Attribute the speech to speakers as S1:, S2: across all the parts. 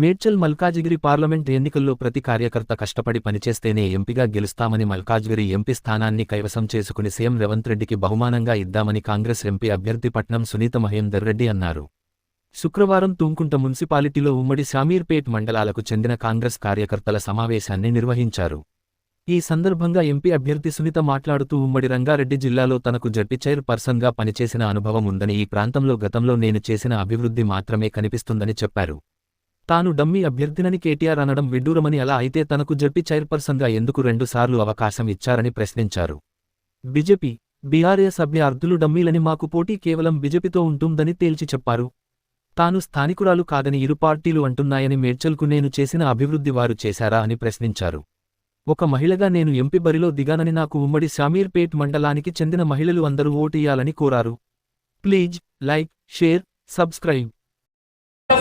S1: Medchal Malkajgiri parliament ఎన్నికల్లో ప్రతి కార్యకర్త కష్టపడి పనిచేస్తేనే ఎంపీగా గెలుస్తామని మల్కాజ్గిరి ఎంపీ స్థానాన్ని కైవసం చేసుకుని సీఎం రేవంత్ రెడ్డికి బహుమానంగా ఇద్దామని కాంగ్రెస్ ఎంపీ అభ్యర్థి పట్నం సునీత మహేందర్ రెడ్డి అన్నారు. శుక్రవారం తుంకుంట మున్సిపాలిటీలో ఉమ్మడి శామీర్పేట్ మండలాలకు చెందిన కాంగ్రెస్ కార్యకర్తల సమావేశాన్ని నిర్వహించారు. ఈ సందర్భంగా ఎంపీ అభ్యర్థి సునీత మాట్లాడుతూ ఉమ్మడి రంగారెడ్డి జిల్లాలో తనకు జడ్పీ చైర్ పర్సన్గా పనిచేసిన అనుభవం ఉందని ఈ ప్రాంతంలో గతంలో నేను చేసిన అభివృద్ధి మాత్రమే కనిపిస్తుందని చెప్పారు. తాను డమ్మీ అభ్యర్థినని కేటీఆర్ అనడం విడ్డూరమని అలా అయితే తనకు జడ్పీ చైర్పర్సన్గా ఎందుకు రెండుసార్లు అవకాశం ఇచ్చారని ప్రశ్నించారు. బీజేపీ బీఆర్ఎస్ అభ్యర్థులు డమ్మీలని మాకు పోటీ కేవలం బీజేపీతో ఉంటుందని తేల్చి చెప్పారు. తాను స్థానికురాలు కాదని ఇరు పార్టీలు అంటున్నాయని మేడ్చల్కు నేను చేసిన అభివృద్ధి వారు చేశారా అని ప్రశ్నించారు. ఒక మహిళగా నేను ఎంపీ బరిలో దిగానని నాకు ఉమ్మడి శామీర్పేట్ మండలానికి చెందిన మహిళలు అందరూ ఓటియ్యాలని కోరారు. Please like share subscribe.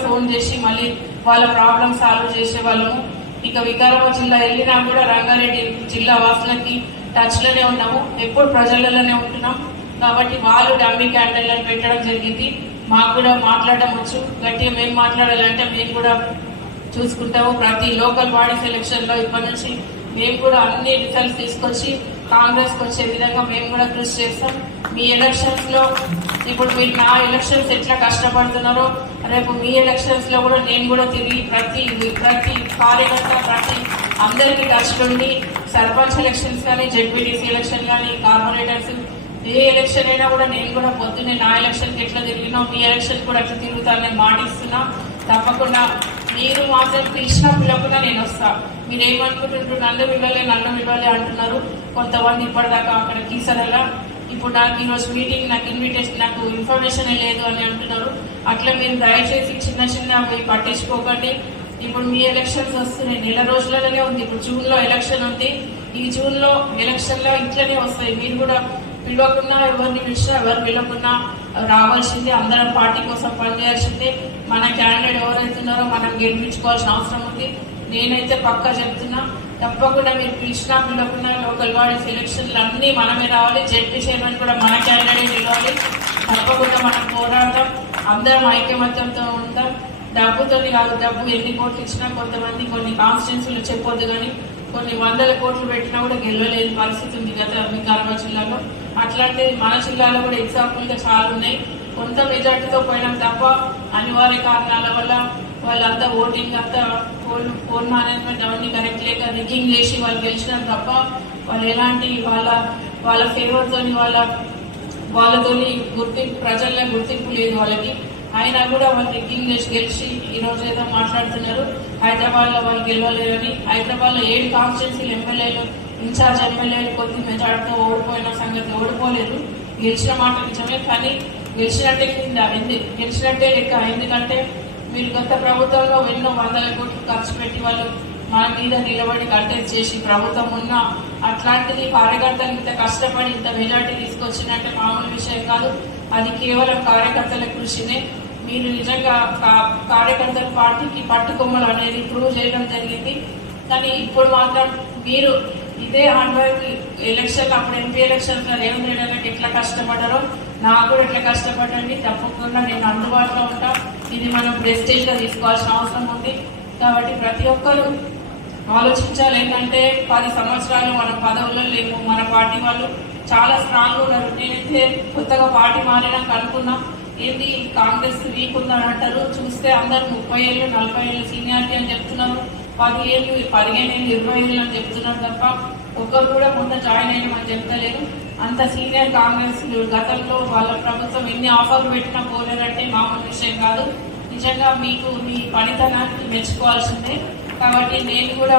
S2: Phone చేసి మళ్ళీ వాళ్ళ ప్రాబ్లమ్ సాల్వ్ చేసే వాళ్ళము. ఇక వికారాబాద్ జిల్లా వెళ్ళినా కూడా రంగారెడ్డి జిల్లా వాసులకి టచ్లోనే ఉన్నాము. ఎప్పుడు ప్రజలలోనే ఉంటున్నాం. కాబట్టి వాళ్ళు డమ్మీ క్యాండిల్లను పెట్టడం జరిగింది. మాకు కూడా మాట్లాడడం వచ్చు. గట్టిగా మేము మాట్లాడాలంటే మేము కూడా చూసుకుంటాము. ప్రతి లోకల్ బాడీ సెలక్షన్లో ఇప్పటి నుంచి మేము కూడా అన్ని రిజల్ట్స్ తీసుకొచ్చి కాంగ్రెస్ వచ్చే విధంగా మేము కూడా కృషి చేస్తాం. మీ ఎలక్షన్స్లో ఇప్పుడు మీరు నా ఎలక్షన్స్ ఎట్లా కష్టపడుతున్నారో రేపు మీ ఎలక్షన్స్లో కూడా నేను కూడా తిరిగి ప్రతి ప్రతి కార్యకర్త ప్రతి అందరికీ కష్టండి ఉండి సర్పంచ్ ఎలక్షన్స్ కానీ జడ్పీటీసీ ఎలక్షన్ కానీ కార్పొరేటర్స్ ఏ ఎలక్షన్ అయినా కూడా నేను కూడా పొద్దున్నే నా ఎలక్షన్కి ఎట్లా తిరిగినా మీ ఎలక్షన్ కూడా ఎట్లా తిరుగుతానని మాటిస్తున్నా. తప్పకుండా మీరు మాత్రం పిలిచినా పిలవకుండా నేను వస్తా. మీరు ఏమనుకుంటున్నారు నన్ను పిల్లలే నన్ను పిల్లలే అంటున్నారు. కొంతమంది ఇప్పటిదాకా అక్కడ కీసరలా ఇప్పుడు నాకు ఈరోజు మీటింగ్ నాకు ఇన్విటేషన్ నాకు ఇన్ఫర్మేషన్ లేదు అని అంటున్నారు. అట్లా మీరు దయచేసి చిన్న చిన్న పోయి పట్టించుకోకండి. ఇప్పుడు మీ ఎలక్షన్స్ వస్తున్నాయి. నెల రోజులలోనే ఉంది. ఇప్పుడు జూన్లో ఎలక్షన్ ఉంది. ఈ జూన్లో ఎలక్షన్లో ఇట్లనే వస్తాయి. మీరు కూడా పిలవకుండా ఎవరిని పిలిచినా ఎవరు పిలవకుండా రావాల్సిందే. అందరం పార్టీ కోసం పనిచేయాల్సిందే. మన క్యాండిడేట్ ఎవరైతున్నారో మనం గెలిపించుకోవాల్సిన అవసరం ఉంది. నేనైతే పక్కా చెప్తున్నా తప్పకుండా మీరు పిలిచినా పిలవకుండా లోకల్ బాడీస్ ఎలక్షన్లు అన్నీ మనమే రావాలి. జడ్పీ చైర్మన్ కూడా మన క్యాండిడేట్ పిలవాలి తప్పకుండా మనం పోరాడతాం. అందరం ఐక్యమత్యంతో ఉంటాం. డబ్బుతోని కాదు డబ్బు ఎన్ని కోట్లు ఇచ్చినా కొంతమంది కొన్ని కాన్స్టిట్యున్సీలు చెప్పొద్దు కానీ కొన్ని వందల కోట్లు పెట్టినా కూడా గెలవలేని పరిస్థితి ఉంది గత వికారాబాద్ జిల్లాలో. అట్లాంటిది మన జిల్లాలో కూడా ఎగ్జాంపుల్గా చాలా ఉన్నాయి. కొంత మెజార్టీతో పోయినాం తప్ప అనివార్య కారణాల వల్ల వాళ్ళంతా ఓటింగ్ అంతా ఫోన్ ఫోన్ మేనేజ్మెంట్ అవన్నీ కరెక్ట్ లేక రిగ్గింగ్ చేసి వాళ్ళు గెలిచినారు తప్ప వాళ్ళు ఎలాంటి వాళ్ళ వాళ్ళ ఫేవర్తోని వాళ్ళ వాళ్ళతోని గుర్తింపు ప్రజల్లో గుర్తింపు లేదు వాళ్ళకి. అయినా కూడా వాళ్ళకి ఇంగ్లీష్ గెలిచి ఈ రోజు ఏదో మాట్లాడుతున్నారు. హైదరాబాద్లో వాళ్ళు గెలవలేరని హైదరాబాద్లో ఏడు కాన్స్టిట్యున్సీలు ఎమ్మెల్యేలు ఇన్ఛార్జ్ ఎమ్మెల్యేలు కొద్ది మెజార్టీతో ఓడిపోయిన సంగతి ఓడిపోలేదు. గెలిచిన మాట నిజమే కానీ గెలిచినట్టే కింద అయింది. గెలిచినట్టే లెక్క. ఎందుకంటే మీరు గత ప్రభుత్వంలో ఎన్నో వందల కోట్లు ఖర్చు పెట్టి వాళ్ళు మన మీద నిలబడి కంటెస్ట్ చేసి ప్రభుత్వం ఉన్న అట్లాంటిది కార్యకర్తలు ఇంత కష్టపడి ఇంత మెజార్టీ తీసుకొచ్చినట్టే మామూలు విషయం కాదు. అది కేవలం కార్యకర్తల కృషినే. మీరు నిజంగా కార్యకర్తల పార్టీకి పట్టుకొమ్మలు అనేది ప్రూవ్ చేయడం జరిగింది. కానీ ఇప్పుడు మాత్రం మీరు ఇదే హండ్రెడ్ ఎలక్షన్ అప్పుడు ఎంపీ ఎలక్షన్ రేవంత్ రెడ్డి గారికి ఎట్లా కష్టపడ్డారో నాకు కూడా ఎట్లా కష్టపడండి తప్పకుండా నేను అందుబాటులో ఉంటా. ఇది మనం ప్రెస్టేజ్గా తీసుకోవాల్సిన అవసరం ఉంది. కాబట్టి ప్రతి ఒక్కరూ ఆలోచించాలి ఏంటంటే పది సంవత్సరాలు మన పదవుల్లో లేము మన పార్టీ వాళ్ళు చాలా స్ట్రాంగ్ ఉన్నారు. నేనైతే కొత్తగా పార్టీ మారినాక అనుకున్నా. ఏంటి కాంగ్రెస్ వీక్ ఉందని అంటారు చూస్తే అందరు ముప్పై ఏళ్ళు నలభై ఏళ్ళు సీనియారిటీ అని చెప్తున్నారు. పది ఏళ్ళు పదిహేను ఏళ్ళు ఇరవై ఏళ్ళు అని చెప్తున్నారు తప్ప ఒక్కరు కూడా మొన్న జాయిన్ అయ్యమని చెప్తలేదు అంత సీనియర్ కాంగ్రెస్ గతంలో వాళ్ళ ప్రభుత్వం ఎన్ని ఆఫర్లు పెట్టినా పోలేదంటే మామూలు విషయం కాదు. నిజంగా మీకు మీ పనితనానికి మెచ్చుకోవాల్సిందే. కాబట్టి నేను కూడా